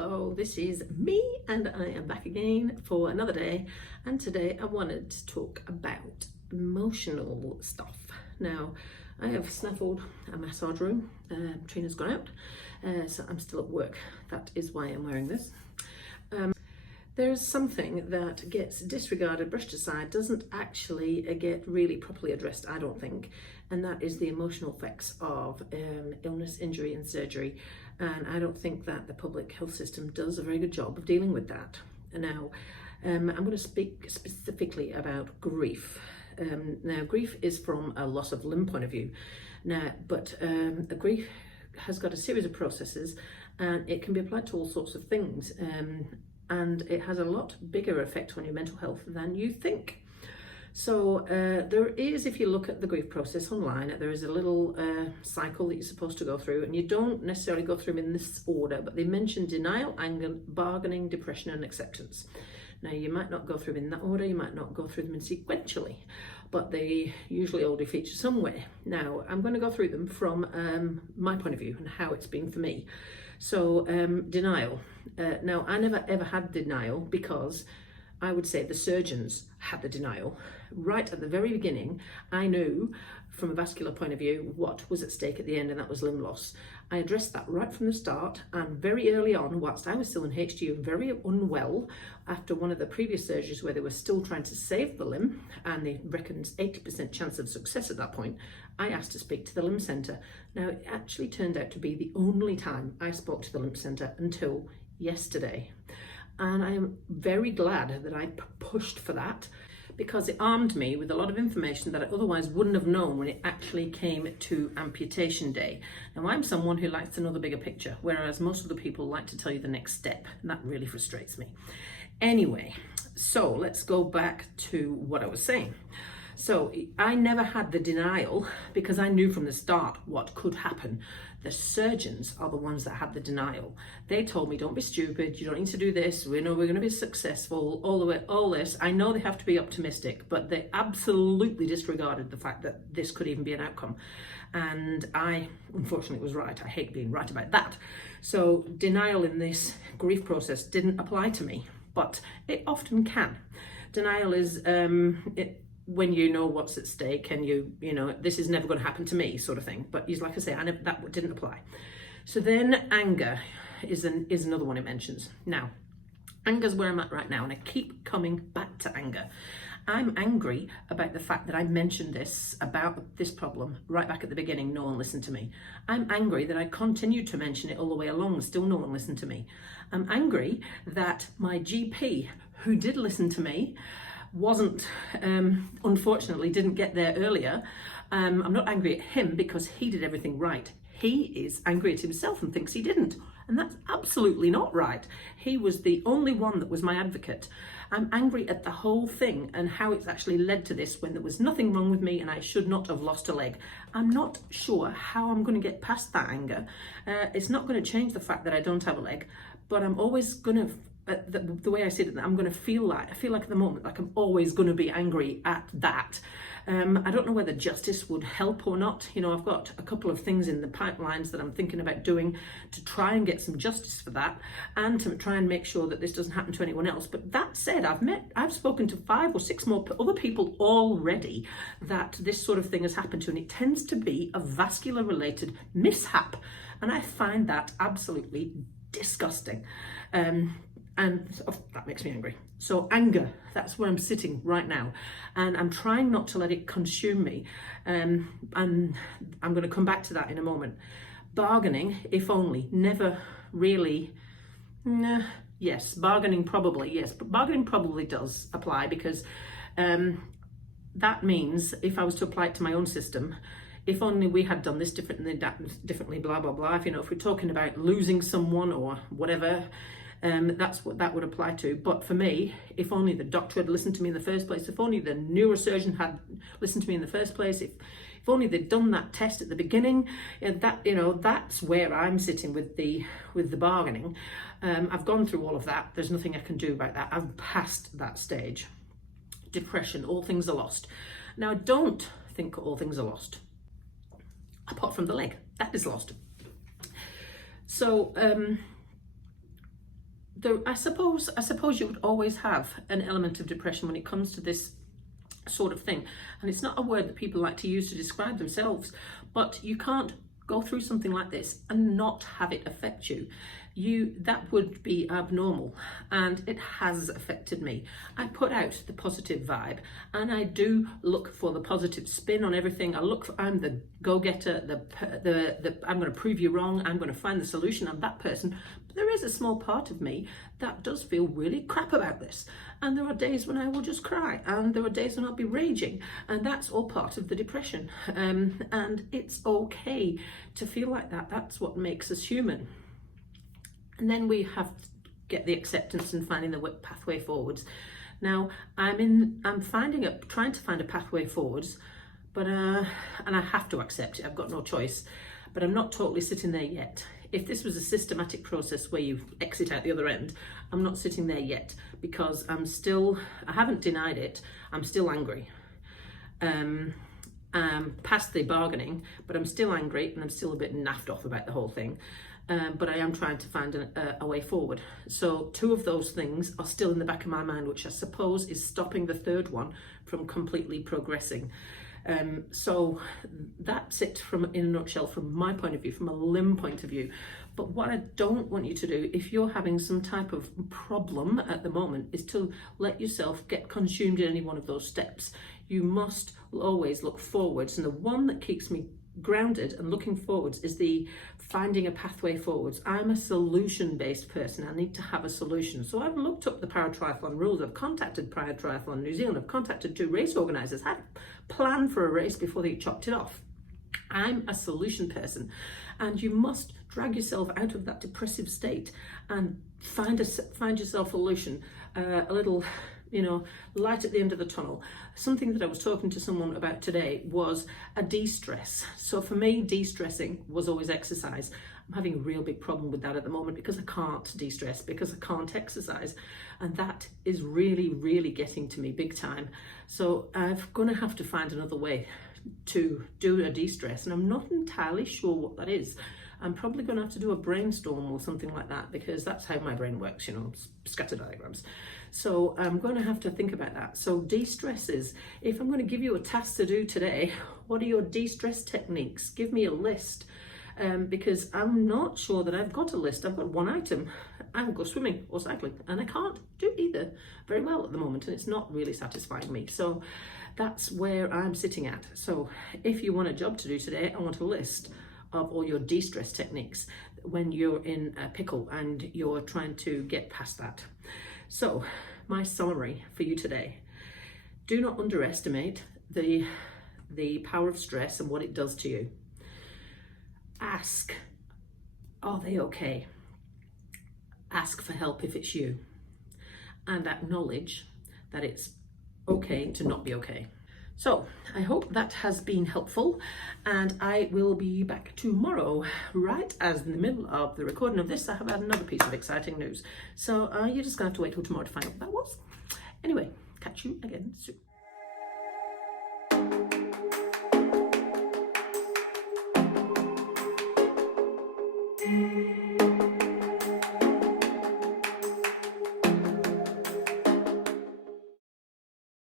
Hello, this is me and I am back again for another day, and today I wanted to talk about emotional stuff. Now, I have snaffled a massage room. Trina's gone out, so I'm still at work. That is why I'm wearing this. There's something that gets disregarded, brushed aside, doesn't actually get really properly addressed, I don't think, and that is the emotional effects of illness, injury and surgery. And I don't think that the public health system does a very good job of dealing with that. Now, I'm going to speak specifically about grief. Now, grief is from a loss of limb point of view. Now, but a grief has got a series of processes, and it can be applied to all sorts of things. And it has a lot bigger effect on your mental health than you think. So there is, if you look at the grief process online, there is a little cycle that you're supposed to go through, and you don't necessarily go through them in this order, but they mention denial, anger, bargaining, depression and acceptance. Now, you might not go through them in that order, you might not go through them in sequentially, but they usually all do feature somewhere. Now, I'm going to go through them from my point of view and how it's been for me. So denial. Now, I never ever had denial because I would say the surgeons had the denial. Right at the very beginning, I knew from a vascular point of view what was at stake at the end, and that was limb loss. I addressed that right from the start, and very early on, whilst I was still in HDU, very unwell, after one of the previous surgeries where they were still trying to save the limb, and they reckoned 80% chance of success at that point, I asked to speak to the limb centre. Now, it actually turned out to be the only time I spoke to the limb centre until yesterday. And I am very glad that I pushed for that, because it armed me with a lot of information that I otherwise wouldn't have known when it actually came to amputation day. Now, I'm someone who likes to know the bigger picture, whereas most of the people like to tell you the next step, and that really frustrates me. Anyway, so let's go back to what I was saying. So I never had the denial because I knew from the start what could happen. The surgeons are the ones that had the denial. They told me, don't be stupid, you don't need to do this, we know we're going to be successful, all this. I know they have to be optimistic, but they absolutely disregarded the fact that this could even be an outcome. And I, unfortunately, was right. I hate being right about that. So denial in this grief process didn't apply to me, but it often can. Denial is when you know what's at stake and you know, this is never going to happen to me sort of thing. But like I say, that didn't apply. So then anger is another one it mentions. Now, anger's where I'm at right now, and I keep coming back to anger. I'm angry about the fact that I mentioned about this problem right back at the beginning. No one listened to me. I'm angry that I continued to mention it all the way along. Still no one listened to me. I'm angry that my GP, who did listen to me, unfortunately didn't get there earlier. I'm not angry at him because he did everything right. He is angry at himself and thinks he didn't. And that's absolutely not right. He was the only one that was my advocate. I'm angry at the whole thing and how it's actually led to this when there was nothing wrong with me and I should not have lost a leg. I'm not sure how I'm going to get past that anger. It's not going to change the fact that I don't have a leg, but I'm always going to, the way I said it, I'm going to feel like at the moment, like I'm always going to be angry at that. I don't know whether justice would help or not. You know, I've got a couple of things in the pipelines that I'm thinking about doing to try and get some justice for that, and to try and make sure that this doesn't happen to anyone else. But that said, I've spoken to 5 or 6 more other people already that this sort of thing has happened to, and it tends to be a vascular related mishap. And I find that absolutely disgusting. And that makes me angry. So anger, that's where I'm sitting right now. And I'm trying not to let it consume me. And I'm going to come back to that in a moment. Bargaining, if only, never really, yes, bargaining probably, yes. But bargaining probably does apply because that means if I was to apply it to my own system, if only we had done this differently, blah, blah, blah. If we're talking about losing someone or whatever, that's what that would apply to. But for me, if only the doctor had listened to me in the first place, if only the neurosurgeon had listened to me in the first place, if only they'd done that test at the beginning, that's where I'm sitting with the bargaining. I've gone through all of that. There's nothing I can do about that. I've passed that stage. Depression, all things are lost. Now, I don't think all things are lost, apart from the leg. That is lost. So I suppose you would always have an element of depression when it comes to this sort of thing, and it's not a word that people like to use to describe themselves, but you can't go through something like this and not have it affect you. That would be abnormal, and it has affected me. I put out the positive vibe, and I do look for the positive spin on everything. I'm the go-getter, I'm going to prove you wrong, I'm going to find the solution, I'm that person. But there is a small part of me that does feel really crap about this, and there are days when I will just cry, and there are days when I'll be raging, and that's all part of the depression. And it's okay to feel like that. That's what makes us human. And then we have to get the acceptance and finding the pathway forwards. Now, I'm trying to find a pathway forwards, but and I have to accept it. I've got no choice, but I'm not totally sitting there yet. If this was a systematic process where you exit out the other end, I'm not sitting there yet, because I haven't denied it. I'm still angry. Past the bargaining, but I'm still angry, and I'm still a bit naffed off about the whole thing. But I am trying to find a way forward. So 2 of those things are still in the back of my mind, which I suppose is stopping the 3rd one from completely progressing. So that's it in a nutshell from my point of view, from a limb point of view. But what I don't want you to do, if you're having some type of problem at the moment, is to let yourself get consumed in any one of those steps. You must always look forwards, and the one that keeps me grounded and looking forwards is the finding a pathway forwards. I'm a solution-based person. I need to have a solution. So I've looked up the paratriathlon rules. I've contacted Paratriathlon New Zealand. I've contacted 2 race organisers. Had a plan for a race before they chopped it off. I'm a solution person, and you must drag yourself out of that depressive state and find yourself a solution, a little light at the end of the tunnel. Something that I was talking to someone about today was a de-stress. So for me, de-stressing was always exercise. I'm having a real big problem with that at the moment, because I can't de-stress, because I can't exercise. And that is really, really getting to me big time. So I'm going to have to find another way to do a de-stress, and I'm not entirely sure what that is. I'm probably going to have to do a brainstorm or something like that, because that's how my brain works, scatter diagrams. So I'm going to have to think about that. So de-stresses, if I'm going to give you a task to do today, what are your de-stress techniques? Give me a list, because I'm not sure that I've got a list. I've got 1 item. I will go swimming or cycling, and I can't do either very well at the moment, and it's not really satisfying me. So that's where I'm sitting at. So if you want a job to do today, I want a list of all your de-stress techniques when you're in a pickle and you're trying to get past that. So my summary for you today: do not underestimate the power of stress and what it does to you. Ask, are they okay? Ask for help if it's you, and acknowledge that it's okay to not be okay. So I hope that has been helpful, and I will be back tomorrow, right as in the middle of the recording of this. I have had another piece of exciting news. So you're just going to have to wait till tomorrow to find out what that was. Anyway, catch you again soon.